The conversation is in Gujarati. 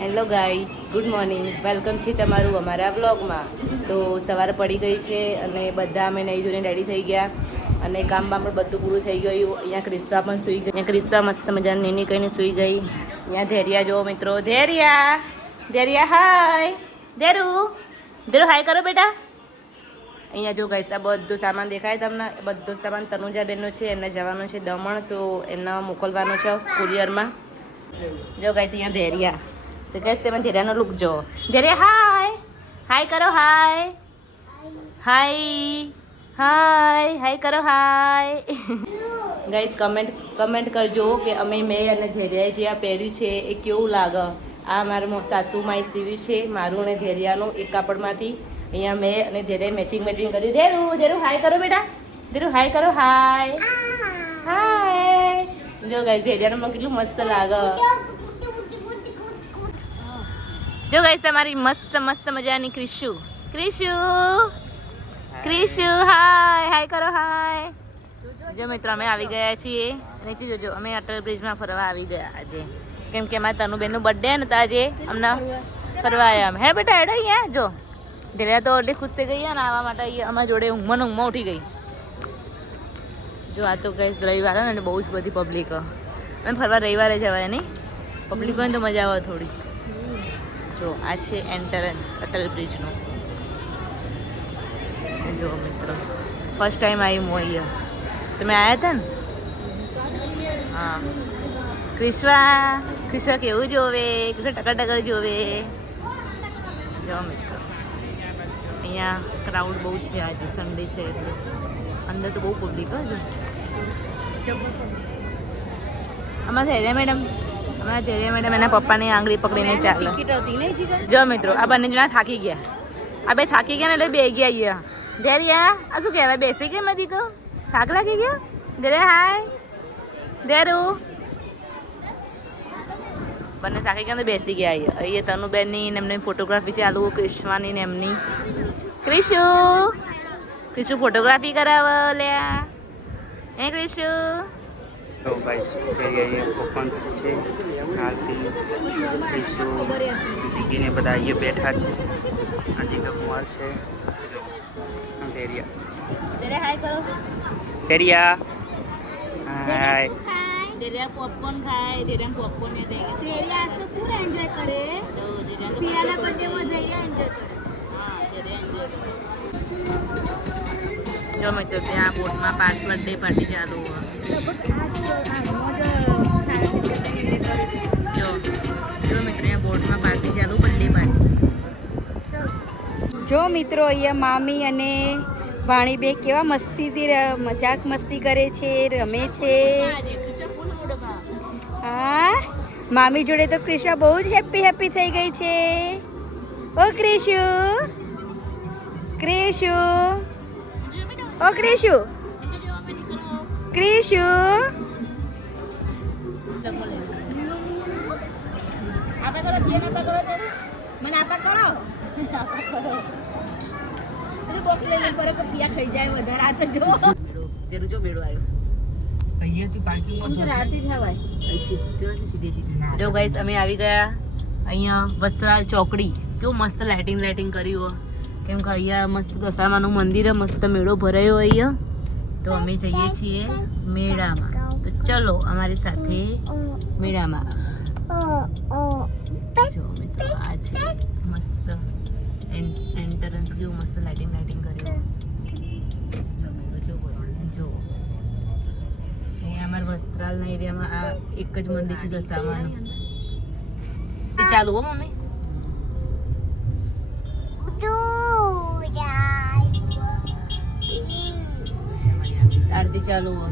Hello guys, good morning. Welcome છે તમારું અમારા વ્લોગમાં. તો સવાર પડી ગઈ છે અને બધા અમે નહીં ધોઈને રેડી થઈ ગયા અને કામ બામ પણ બધું પૂરું થઈ ગયું. અહીંયા ક્રિસ્વા પણ સૂઈ ગઈ. અહીંયા ક્રિસ્વા મસ્ત મજાની નીની કહીને સૂઈ ગઈ. અહીંયા ધૈર્યા જો મિત્રો, ધૈર્યા હાય. ધેરુ હાય કરો બેટા. અહીંયા જો ગાઈસ આ બધું સામાન દેખાય તમને, બધો સામાન તનુજાબેનનો છે. એમને જવાનું છે દમણ, તો એમને મોકલવાનો છે કુરિયરમાં. જો ગાઈસ અહીંયા ધૈર્યા, તો ગાઈસ તમે ધૈર્યાનો લુક જો. ધૈર્યા હાય કરો, હાય કરો, હાય. ગાઈસ કમેન્ટ કરજો કે મેં અને ધૈર્યાએ જે આ પહેર્યું છે એ કેવું લાગે. આ મારા સાસુ માએ સીવ્યું છે, મારું અને ધૈર્યાનું એક કાપડમાંથી. અહીંયા મેં અને ધૈર્યાએ મેચિંગ કર્યું. ધૈર્યુ હાય કરો બેટા, ધૈર્યુ હાય કરો, હાય. જો ગાઈસ ધૈર્યાનું પણ કેટલું મસ્ત લાગે. જો ગાઈસ તમારી મસ્ત મજાની ક્રિશુ, હાય કરો, હાય. જો મિત્રો અમે આવી ગયા છીએ. નીચે જોજો, અમે અટલ બ્રિજમાં ફરવા આવી ગયા આજે, કેમ કે અમારા તનુબેનનું બર્થડે ને, તો આજે અમને ફરવા આવ્યા. હે બેટા હેડો અહીંયા જો. ધૈર્યા તો એટલી ખુશ થઈ ગઈ ને આવવા માટે. અમારા જોડે ઊંઘમાં ઉઠી ગઈ. જો આ તો ગાઈસ રવિવાર ને બહુ જ બધી પબ્લિક. અને ફરવા રવિવારે જવાય નહીં, પબ્લિક હોય ને તો મજા આવે થોડી. જો આ છે એન્ટરન્સ અટલ બ્રિજનું. જો મિત્રો ફર્સ્ટ ટાઈમ આવી હું અહીંયા. તમે આવ્યા હતા ને? હા. ક્રિશ્વા કેવું જોવે? ક્રિશ્વા ટકર જોવે. જો મિત્રો અહીંયા ક્રાઉડ બહુ છે, આજે સન્ડે છે એટલે અંદર તો બહુ પબ્લિક હો. જો અમારા ધૈર્યા મેડમ એના પપ્પાની આંગળી પકડીને ચાલે. જો મિત્રો આ બંને જણા થાકી ગયા. આ બે થાકી ગયા ને એટલે બે ગયા અહીંયા. ધૈર્યા આ શું કહેવાય, બેસી ગયા મારી દીકરો? થાક લાગી ગયા? ધૈર્યા હાય. ધૈર્યુ બંને થાકી ગયા તો બેસી ગયા અહીંયા. અહીંયા તનુબેનની ને એમની ફોટોગ્રાફી ચાલુ, ક્રિશ્વાની ને એમની. ક્રિશુ ફોટોગ્રાફી કરાવો લ્યા. હે ક્રિશુ? તો ગાઈસ ये ओपन છે આરતી ક્રિશુ જીગીને બધા અહીંયા બેઠા છે. આ જીગા કુમાર છે. ધૈર્યા હાય કરો. ધૈર્યા હાય. ધૈર્યા પોપકોર્ન ખાય. ધૈર્યા પોપકોર્ન ને દે. ધૈર્યા આજ તો પૂરો એન્જોય કરે. તો ધૈર્યા પિયાના બર્થડેમાં ધૈર્યા એન્જોય કરે. હા, ધૈર્યા એન્જોય કરે. જો મિત્રો ત્યાં બોટમાં બર્થડે પાર્ટી ચાલુ હોય. જો મિત્રો અહીંયા બોટમાં પાર્ટી ચાલુ, બર્થડે પાર્ટી. જો મિત્રો અહીંયા મામી અને ભાણીબે કેવા મસ્તીથી મજાક મસ્તી કરે છે, રમે છે. હા, મામી જોડે તો ક્રિશા બહુ જ હેપી થઈ ગઈ છે. ઓ ક્રિશુ, ઓ ક્રિશુ. મને આપા કરો. બોક્સ લઈ લે પર પિયા ખાઈ જાય વધારે. આ તો જો ધૈર્યુ જો બેડો આવ્યો. અહીંયાથી પાર્કિંગમાં તો રાતે જ હવાય. સીધી. જો ગાઈસ અમે આવી ગયા અહીંયા વસ્ત્રાલ ચોકડી. કેવું મસ્ત લાઇટિંગ કર્યું. કેમ કે અહીંયા મસ્ત દશામાનું મંદિર, મસ્ત મેળો ભરાયો અહીંયા. તો અમે જઈએ છીએ મેળામાં. તો ચલો અમારી સાથે મેળામાં. જો મિત્રો આ છે મસ્ત એન્ટરન્સ, કેવું મસ્ત લાઇટિંગ કર્યું. જો અહીંયા અમારા વસ્ત્રાલના એરિયામાં આ એક જ મંદિર છે દશામાનું. એ ચાલુ હો મમ્મી. આરતી ચાલુ હો.